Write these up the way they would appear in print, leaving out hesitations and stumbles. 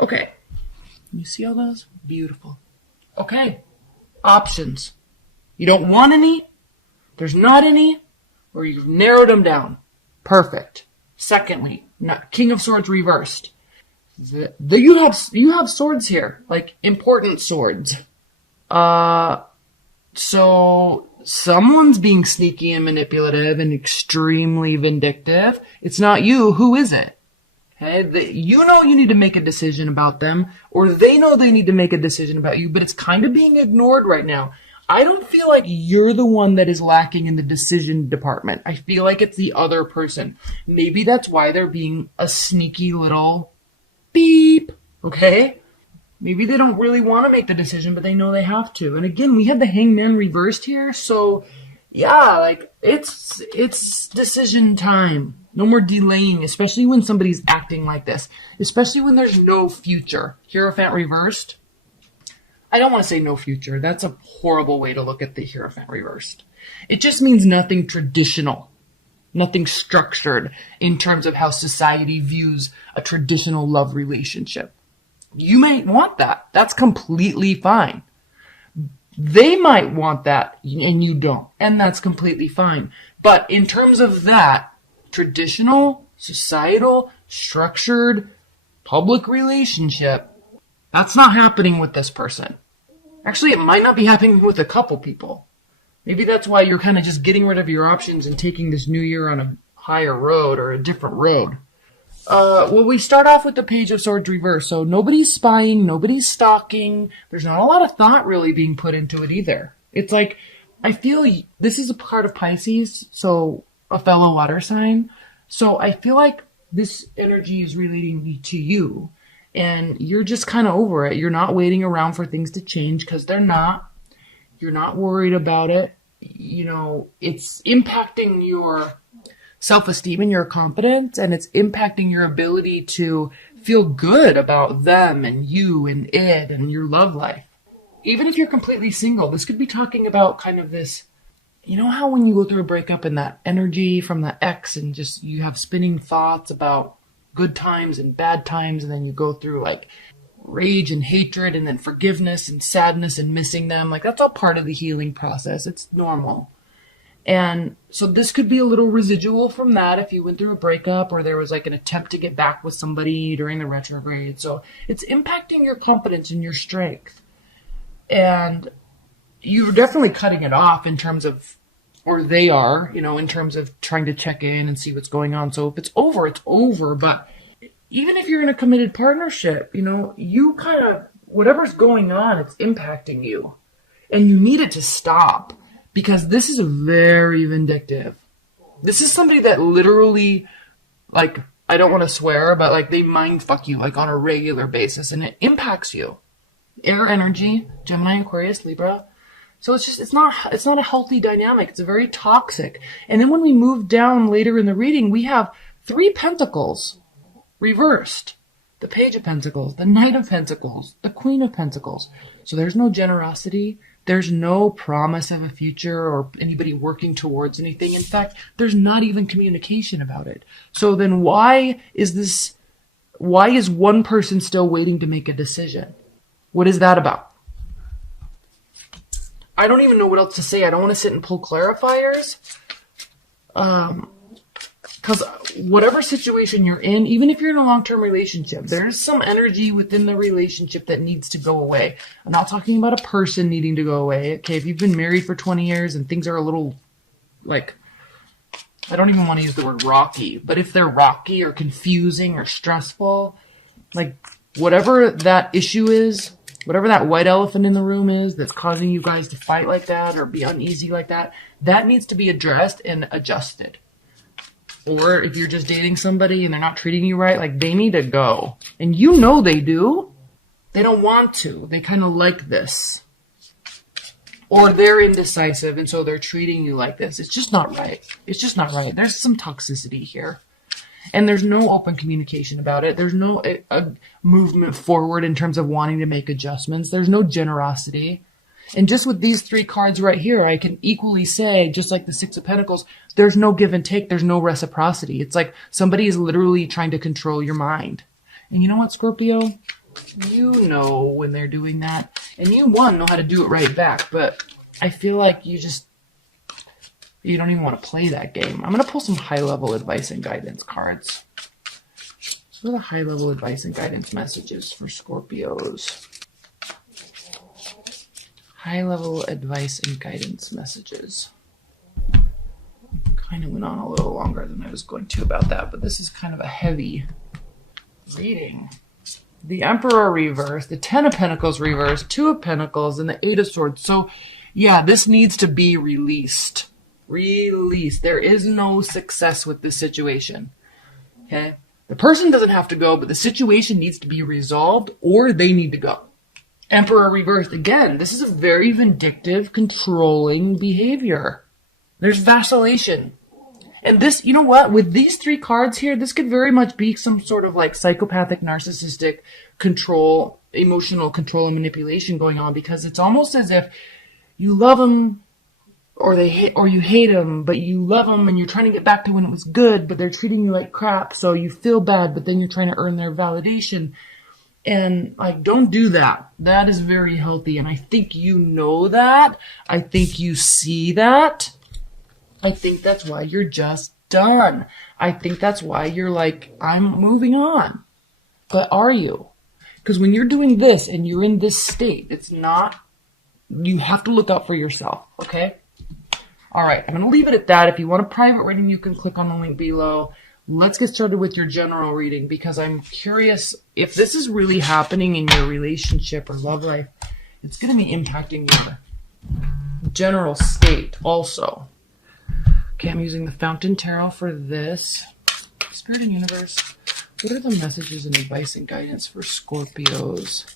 Okay. You see all those? Beautiful. Okay. Options. You don't want any, there's not any, or you've narrowed them down. Perfect. Secondly, King of Swords reversed. You have swords here, like important swords. So someone's being sneaky and manipulative and extremely vindictive. It's not you. Who is it? Okay, you know you need to make a decision about them, or they know they need to make a decision about you, but it's kind of being ignored right now. I don't feel like you're the one that is lacking in the decision department. I feel like it's the other person. Maybe that's why they're being a sneaky little beep, okay? Maybe they don't really want to make the decision, but they know they have to. And again, we had the Hangman reversed here, so yeah, like it's decision time. No more delaying, especially when somebody's acting like this. Especially when there's no future. Hierophant reversed. I don't want to say no future. That's a horrible way to look at the Hierophant reversed. It just means nothing traditional. Nothing structured in terms of how society views a traditional love relationship. You might want that. That's completely fine. They might want that and you don't. And that's completely fine. But in terms of that, traditional, societal, structured, public relationship, that's not happening with this person. Actually, it might not be happening with a couple people. Maybe that's why you're kind of just getting rid of your options and taking this new year on a higher road or a different road. Well, we start off with the Page of Swords reverse. So nobody's spying, nobody's stalking. There's not a lot of thought really being put into it either. It's like, I feel this is a part of Pisces, so a fellow water sign. So I feel like this energy is relating to you. And you're just kind of over it. You're not waiting around for things to change because they're not. You're not worried about it. You know, it's impacting your self-esteem and your confidence, and it's impacting your ability to feel good about them and you and it and your love life. Even if you're completely single, this could be talking about kind of this, you know how when you go through a breakup and that energy from the ex and just you have spinning thoughts about good times and bad times, and then you go through like rage and hatred and then forgiveness and sadness and missing them. Like that's all part of the healing process. It's normal. And so this could be a little residual from that if you went through a breakup or there was like an attempt to get back with somebody during the retrograde. So it's impacting your confidence and your strength. And you're definitely cutting it off in terms of, or they are, you know, in terms of trying to check in and see what's going on. So if it's over, it's over. But even if you're in a committed partnership, you know, you kind of, whatever's going on, it's impacting you. And you need it to stop. Because this is very vindictive. This is somebody that literally, like, I don't want to swear, but like they mind fuck you like on a regular basis, and it impacts you. Air energy, Gemini, Aquarius, Libra. So it's not a healthy dynamic. It's very toxic. And then when we move down later in the reading, we have 3 Pentacles reversed. The Page of Pentacles, the Knight of Pentacles, the Queen of Pentacles. So there's no generosity. There's no promise of a future or anybody working towards anything. In fact, there's not even communication about it. So then why is one person still waiting to make a decision? What is that about? I don't even know what else to say. I don't want to sit and pull clarifiers. Because whatever situation you're in, even if you're in a long-term relationship, there's some energy within the relationship that needs to go away. I'm not talking about a person needing to go away. Okay, if you've been married for 20 years and things are a little, like, I don't even want to use the word rocky, but if they're rocky or confusing or stressful, like, whatever that issue is, whatever that white elephant in the room is that's causing you guys to fight like that or be uneasy like that, that needs to be addressed and adjusted. Or if you're just dating somebody and they're not treating you right, like they need to go. And you know they do. They don't want to. They kind of like this. Or they're indecisive and so they're treating you like this. It's just not right. It's just not right. There's some toxicity here. And there's no open communication about it. There's no a movement forward in terms of wanting to make adjustments. There's no generosity. And just with these 3 cards right here, I can equally say, just like the 6 of Pentacles, there's no give and take. There's no reciprocity. It's like somebody is literally trying to control your mind. And you know what, Scorpio? You know when they're doing that. And you, one, know how to do it right back. But I feel like you don't even want to play that game. I'm going to pull some high-level advice and guidance cards. What are the high-level advice and guidance messages for Scorpios? High-level advice and guidance messages. Kind of went on a little longer than I was going to about that, but this is kind of a heavy reading. The Emperor reverse, the Ten of Pentacles reverse, Two of Pentacles, and the Eight of Swords. So, yeah, this needs to be released. Released. There is no success with this situation. Okay? The person doesn't have to go, but the situation needs to be resolved, or they need to go. Emperor reversed. Again, this is a very vindictive, controlling behavior. There's vacillation. And this, you know what? With these three cards here, this could very much be some sort of like psychopathic, narcissistic control, emotional control and manipulation going on, because it's almost as if you love them or you hate them, but you love them and you're trying to get back to when it was good, but they're treating you like crap. So you feel bad, but then you're trying to earn their validation. And like, don't do that. That is very healthy. And I think you know that. I think you see that. I think that's why you're just done. I think that's why you're like, I'm moving on. But are you? Because when you're doing this and you're in this state, it's not, you have to look out for yourself, okay? All right, I'm going to leave it at that. If you want a private reading, you can click on the link below. Let's get started with your general reading, because I'm curious if this is really happening in your relationship or love life. It's going to be impacting your general state also. Okay, I'm using the Fountain Tarot for this. Spirit and Universe, what are the messages and advice and guidance for Scorpios?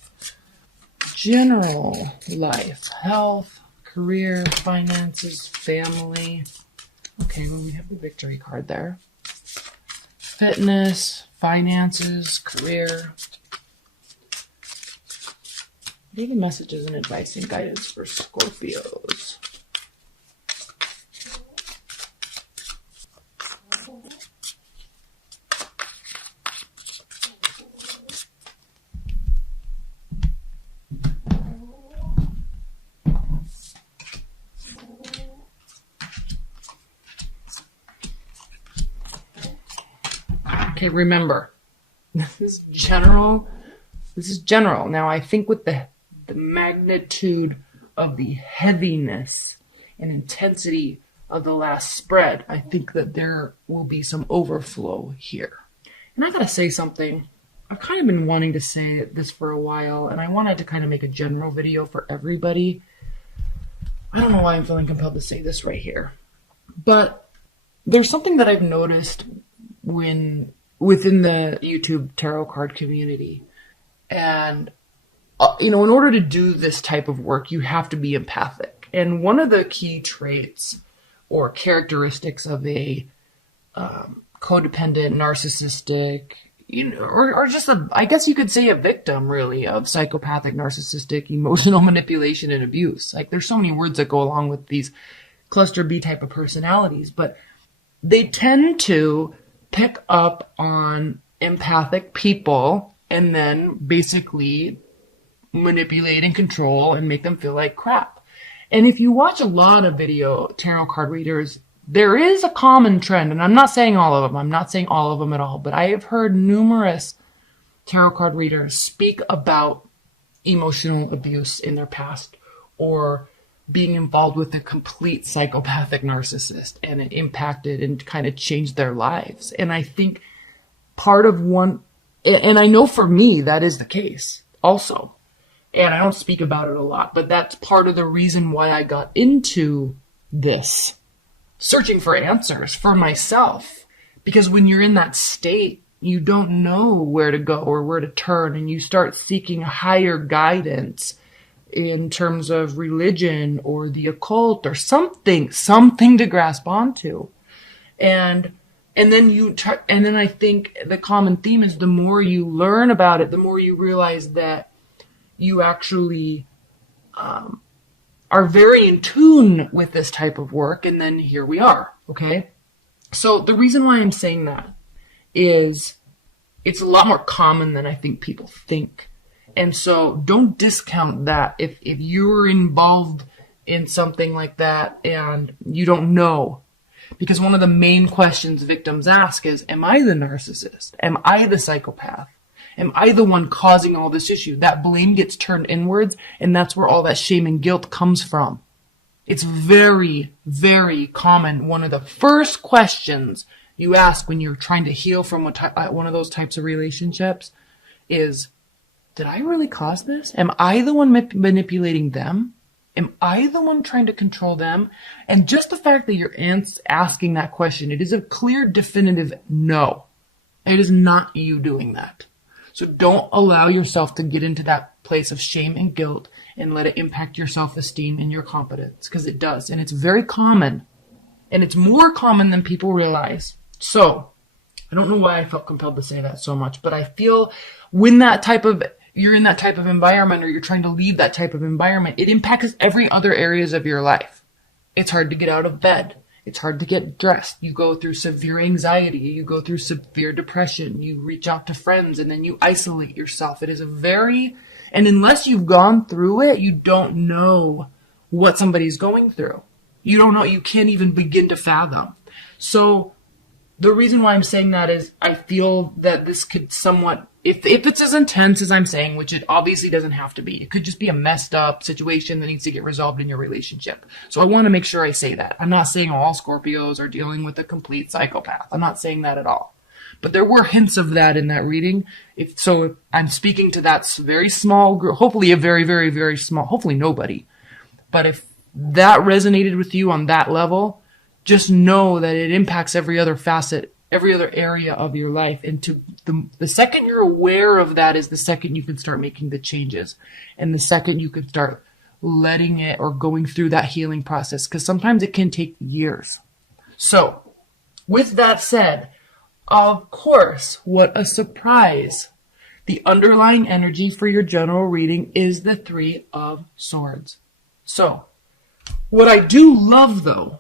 General life, health, career, finances, family. Okay, well, we have the Victory card there. Fitness, finances, career. What are the messages and advice and guidance for Scorpios? Okay, remember, this is general. This is general. Now, I think with the magnitude of the heaviness and intensity of the last spread, I think that there will be some overflow here. And I gotta say something. I've kind of been wanting to say this for a while, and I wanted to kind of make a general video for everybody. I don't know why I'm feeling compelled to say this right here, but there's something that I've noticed within the YouTube tarot card community. And, in order to do this type of work, you have to be empathic. And one of the key traits or characteristics of a codependent, narcissistic, or just I guess you could say a victim, really, of psychopathic, narcissistic, emotional manipulation and abuse. Like, there's so many words that go along with these cluster B type of personalities, but they tend to pick up on empathic people and then basically manipulate and control and make them feel like crap. And if you watch a lot of video tarot card readers, there is a common trend, and I'm not saying all of them. I'm not saying all of them at all, but I have heard numerous tarot card readers speak about emotional abuse in their past or being involved with a complete psychopathic narcissist, and it impacted and kind of changed their lives. And I think part of and I know for me that is the case also. And I don't speak about it a lot, but that's part of the reason why I got into this, searching for answers for myself. Because when you're in that state, you don't know where to go or where to turn, and you start seeking higher guidance in terms of religion or the occult or something to grasp onto. And then I think the common theme is the more you learn about it, the more you realize that you actually are very in tune with this type of work. And then here we are. Okay. So the reason why I'm saying that is it's a lot more common than I think people think. And so don't discount that if you're involved in something like that and you don't know. Because one of the main questions victims ask is, am I the narcissist? Am I the psychopath? Am I the one causing all this issue? That blame gets turned inwards, and that's where all that shame and guilt comes from. It's very, very common. One of the first questions you ask when you're trying to heal from one of those types of relationships is, did I really cause this? Am I the one manipulating them? Am I the one trying to control them? And just the fact that you're asking that question, it is a clear, definitive no. It is not you doing that. So don't allow yourself to get into that place of shame and guilt and let it impact your self-esteem and your confidence, because it does. And it's very common. And it's more common than people realize. So I don't know why I felt compelled to say that so much, but I feel when you're in that type of environment, or you're trying to leave that type of environment, it impacts every other areas of your life. It's hard to get out of bed. It's hard to get dressed. You go through severe anxiety. You go through severe depression. You reach out to friends and then you isolate yourself. It is and unless you've gone through it, you don't know what somebody's going through. You don't know. You can't even begin to fathom. So the reason why I'm saying that is I feel that this could somewhat, if it's as intense as I'm saying, which it obviously doesn't have to be, it could just be a messed up situation that needs to get resolved in your relationship. So I want to make sure I say that. I'm not saying all Scorpios are dealing with a complete psychopath. I'm not saying that at all. But there were hints of that in that reading. If I'm speaking to that very small group, hopefully a very, very, very small, hopefully nobody. But if that resonated with you on that level, just know that it impacts every other facet, every other area of your life. And the second you're aware of that is the second you can start making the changes. And the second you can start letting it or going through that healing process. Because sometimes it can take years. So with that said, of course, what a surprise. The underlying energy for your general reading is the Three of Swords. So what I do love, though,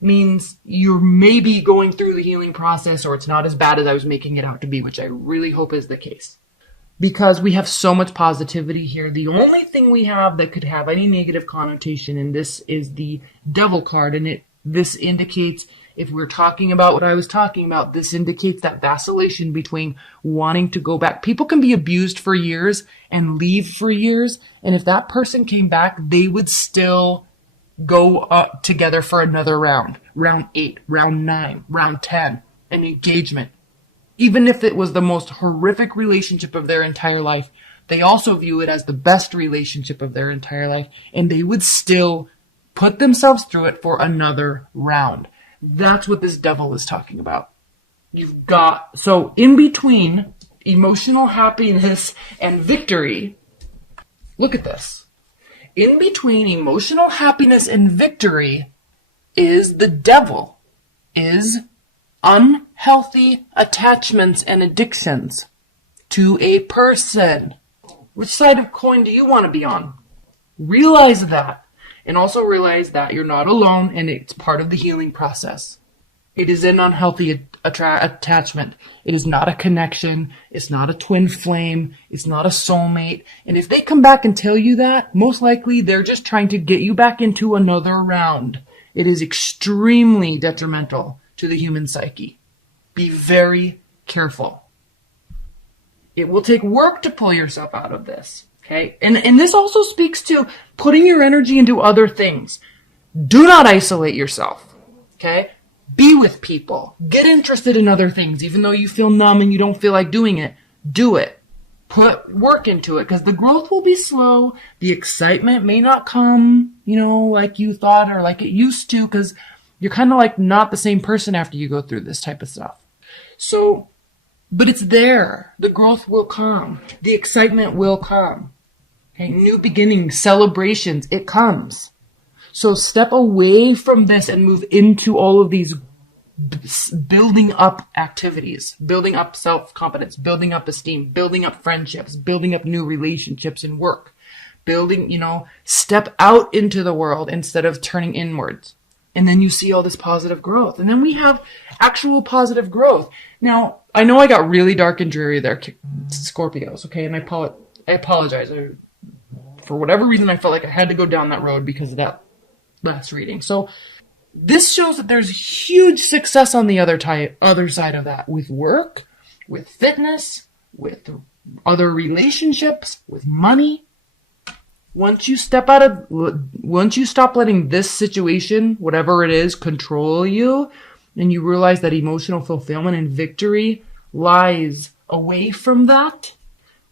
means you're maybe going through the healing process, or it's not as bad as I was making it out to be, which I really hope is the case. Because we have so much positivity here. The only thing we have that could have any negative connotation in this is the Devil card. And this indicates, if we're talking about what I was talking about, this indicates that vacillation between wanting to go back. People can be abused for years and leave for years. And if that person came back, they would still go up together for another round 8, round 9, round 10, an engagement. Even if it was the most horrific relationship of their entire life, they also view it as the best relationship of their entire life, and they would still put themselves through it for another round. That's what this Devil is talking about. So in between emotional happiness and victory, look at this. In between emotional happiness and victory is the Devil, is unhealthy attachments and addictions to a person. Which side of coin do you want to be on? Realize that. And also realize that you're not alone and it's part of the healing process. It is an unhealthy attachment. It is not a connection. It's not a twin flame. It's not a soulmate. And if they come back and tell you that, most likely they're just trying to get you back into another round. It is extremely detrimental to the human psyche. Be very careful. It will take work to pull yourself out of this. Okay? And this also speaks to putting your energy into other things. Do not isolate yourself. Okay? Be with people. Get interested in other things. Even though you feel numb and you don't feel like doing it, do it. Put work into it, because the growth will be slow. The excitement may not come, like you thought or like it used to, because you're kind of like not the same person after you go through this type of stuff. So, but it's there. The growth will come. The excitement will come. Okay? New beginnings, celebrations, it comes. So step away from this and move into all of these building up activities, building up self-confidence, building up esteem, building up friendships, building up new relationships and work, step out into the world instead of turning inwards. And then you see all this positive growth. And then we have actual positive growth. Now, I know I got really dark and dreary there, Scorpios, okay? And I apologize. For whatever reason, I felt like I had to go down that road because of that last reading. So this shows that there's huge success on the other side of that, with work, with fitness, with other relationships, with money. Once you stop letting this situation, whatever it is, control you, and you realize that emotional fulfillment and victory lies away from that,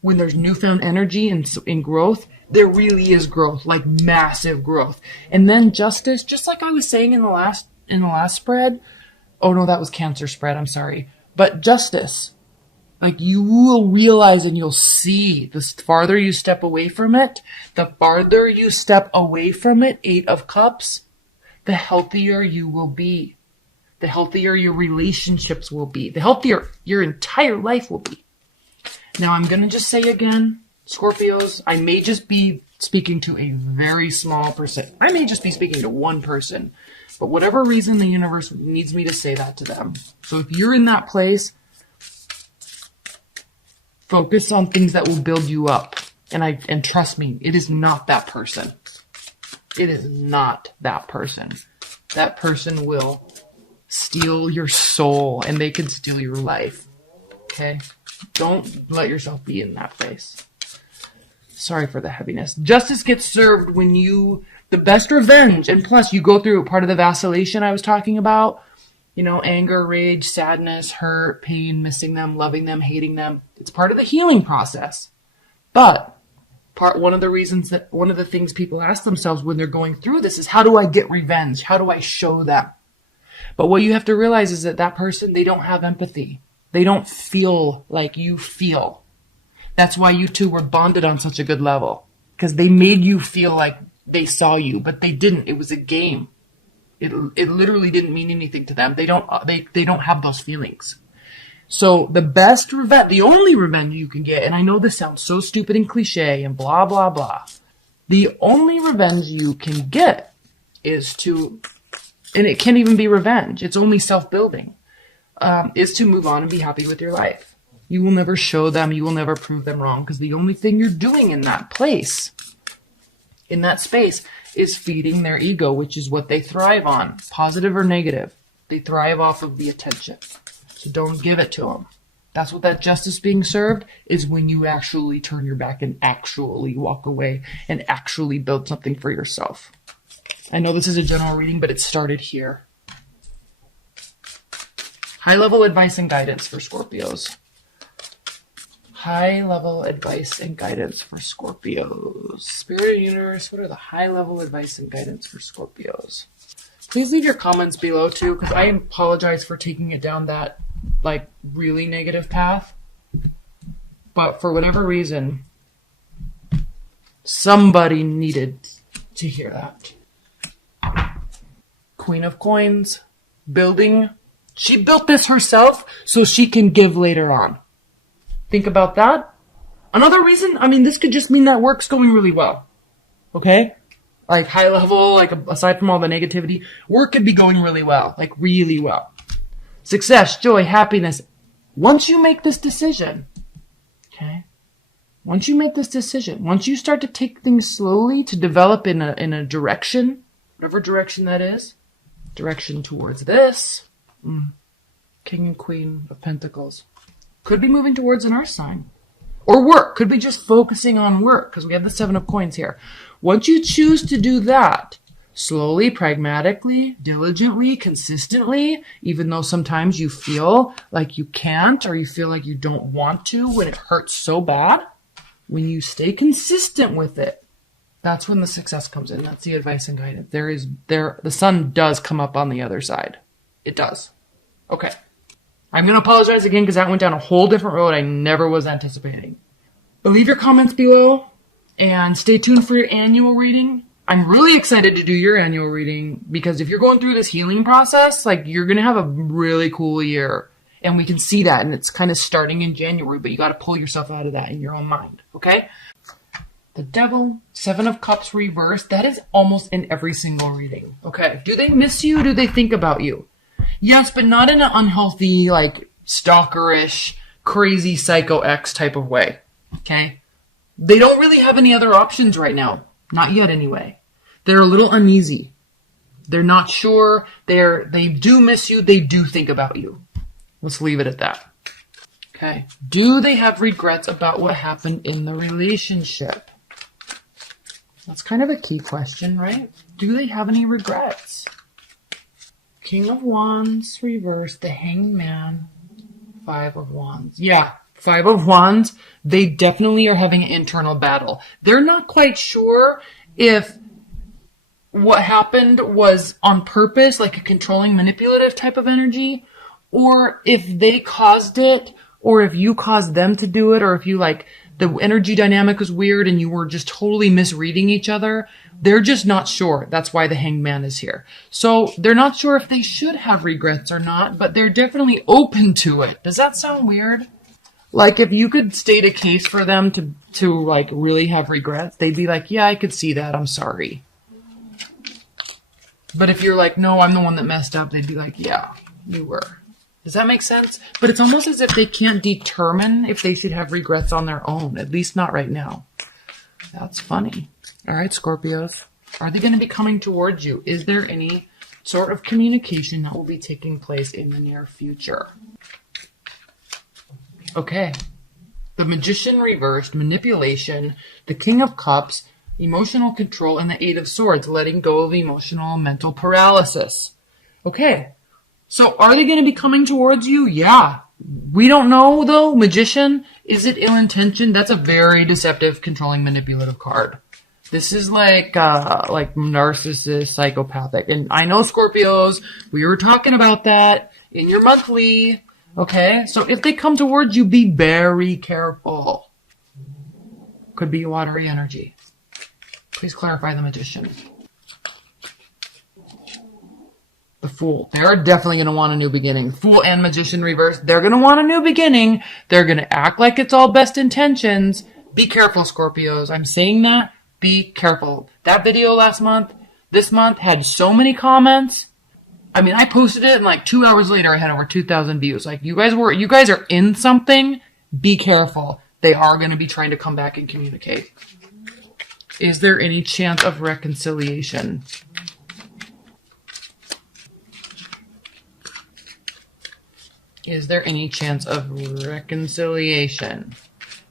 when there's newfound energy and growth, there really is growth, like massive growth. And then justice, just like I was saying in the last spread. Oh no, that was Cancer spread. I'm sorry. But justice, like you will realize and you'll see the farther you step away from it, Eight of Cups, the healthier you will be. The healthier your relationships will be. The healthier your entire life will be. Now I'm going to just say again, Scorpios, I may just be speaking to a very small percent. I may just be speaking to one person. But whatever reason, the universe needs me to say that to them. So if you're in that place, focus on things that will build you up. And trust me, it is not that person. It is not that person. That person will steal your soul, and they can steal your life. Okay? Don't let yourself be in that place. Sorry for the heaviness. Justice gets served when the best revenge, and plus you go through part of the vacillation I was talking about. You know, anger, rage, sadness, hurt, pain, missing them, loving them, hating them. It's part of the healing process. But one of the things people ask themselves when they're going through this is, how do I get revenge? How do I show them? But what you have to realize is that person, they don't have empathy. They don't feel like you feel. That's why you two were bonded on such a good level. Because they made you feel like they saw you, but they didn't. It was a game. It literally didn't mean anything to them. They don't have those feelings. So the best revenge, the only revenge you can get, and I know this sounds so stupid and cliche and blah, blah, blah. The only revenge you can get is to, and it can't even be revenge, it's only self-building, is to move on and be happy with your life. You will never show them, you will never prove them wrong, because the only thing you're doing in that place, in that space, is feeding their ego, which is what they thrive on, positive or negative. They thrive off of the attention. So don't give it to them. That's what that justice being served is, when you actually turn your back and actually walk away and actually build something for yourself. I know this is a general reading, but it started here. High-level advice and guidance for Scorpios. High-level advice and guidance for Scorpios. Spirit Universe, what are the high-level advice and guidance for Scorpios? Please leave your comments below too, because I apologize for taking it down that really negative path. But for whatever reason, somebody needed to hear that. Queen of Coins, building. She built this herself so she can give later on. Think about that. Another reason, this could just mean that work's going really well. Okay? High level, aside from all the negativity, work could be going really well. Really well. Success, joy, happiness. Once you make this decision, okay? Once you make this decision, once you start to take things slowly to develop in a direction, whatever direction that is, direction towards this, King and Queen of Pentacles. Could be moving towards an earth sign. Or work. Could be just focusing on work, because we have the 7 of Coins here. Once you choose to do that, slowly, pragmatically, diligently, consistently, even though sometimes you feel like you can't, or you feel like you don't want to when it hurts so bad, when you stay consistent with it, that's when the success comes in. That's the advice and guidance. The sun does come up on the other side. It does. Okay. I'm going to apologize again because that went down a whole different road I never was anticipating. But leave your comments below and stay tuned for your annual reading. I'm really excited to do your annual reading because if you're going through this healing process, you're going to have a really cool year. And we can see that, and it's kind of starting in January, but you got to pull yourself out of that in your own mind, okay? The Devil, 7 of Cups reversed, that is almost in every single reading, okay? Do they miss you? Do they think about you? Yes, but not in an unhealthy, stalkerish, crazy psycho X type of way. Okay? They don't really have any other options right now. Not yet anyway. They're a little uneasy. They're not sure. They do miss you. They do think about you. Let's leave it at that. Okay. Do they have regrets about what happened in the relationship? That's kind of a key question, right? Do they have any regrets? King of Wands reversed, the Hanged Man, Five of Wands. Yeah, Five of Wands. They definitely are having an internal battle. They're not quite sure if what happened was on purpose, like a controlling, manipulative type of energy, or if they caused it, or if you caused them to do it, or if you the energy dynamic was weird and you were just totally misreading each other. They're just not sure. That's why the Hanged Man is here. So they're not sure if they should have regrets or not, but they're definitely open to it. Does that sound weird? Like if you could state a case for them to really have regrets, they'd be like, yeah, I could see that. I'm sorry. But if you're like, no, I'm the one that messed up, they'd be like, yeah, you were. Does that make sense? But it's almost as if they can't determine if they should have regrets on their own, at least not right now. That's funny. All right, Scorpios. Are they going to be coming towards you? Is there any sort of communication that will be taking place in the near future? Okay. The Magician reversed, manipulation, the King of Cups, emotional control, and the Eight of Swords, letting go of emotional and mental paralysis. Okay. So are they going to be coming towards you? Yeah. We don't know, though. Magician, is it ill-intentioned? That's a very deceptive, controlling, manipulative card. This is like narcissist, psychopathic. And I know, Scorpios, we were talking about that in your monthly. Okay? So if they come towards you, be very careful. Could be watery energy. Please clarify the Magician. The Fool. They're definitely going to want a new beginning. Fool and Magician reverse. They're going to want a new beginning. They're going to act like it's all best intentions. Be careful, Scorpios. I'm saying that. Be careful. That video this month had so many comments. I mean, I posted it and 2 hours later I had over 2,000 views. You guys are in something. Be careful. They are going to be trying to come back and communicate. Is there any chance of reconciliation? Is there any chance of reconciliation?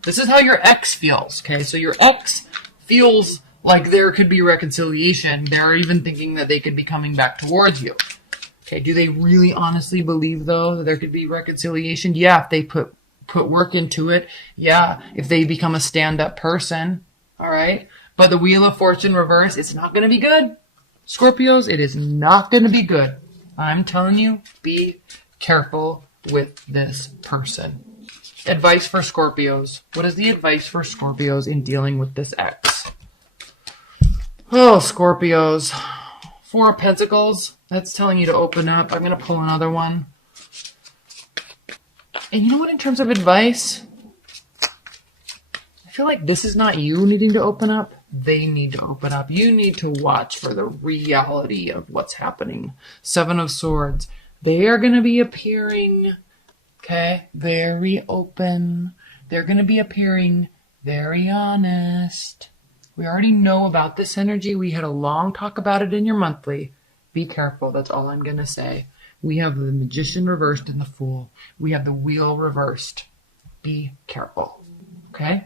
This is how your ex feels, okay? So your ex feels like there could be reconciliation. They're even thinking that they could be coming back towards you. Okay, do they really honestly believe, though, that there could be reconciliation? Yeah, if they put work into it. Yeah, if they become a stand-up person. All right? But the Wheel of Fortune reverse, it's not going to be good. Scorpios, it is not going to be good. I'm telling you, be careful with this person. Advice for Scorpios. What is the advice for Scorpios in dealing with this ex? Oh, Scorpios. Four of Pentacles. That's telling you to open up. I'm going to pull another one. And you know what, in terms of advice, I feel like this is not you needing to open up. They need to open up. You need to watch for the reality of what's happening. Seven of Swords. They are going to be appearing, okay, very open. They're going to be appearing very honest. We already know about this energy. We had a long talk about it in your monthly. Be careful. That's all I'm going to say. We have the Magician reversed and the Fool. We have the Wheel reversed. Be careful. Okay?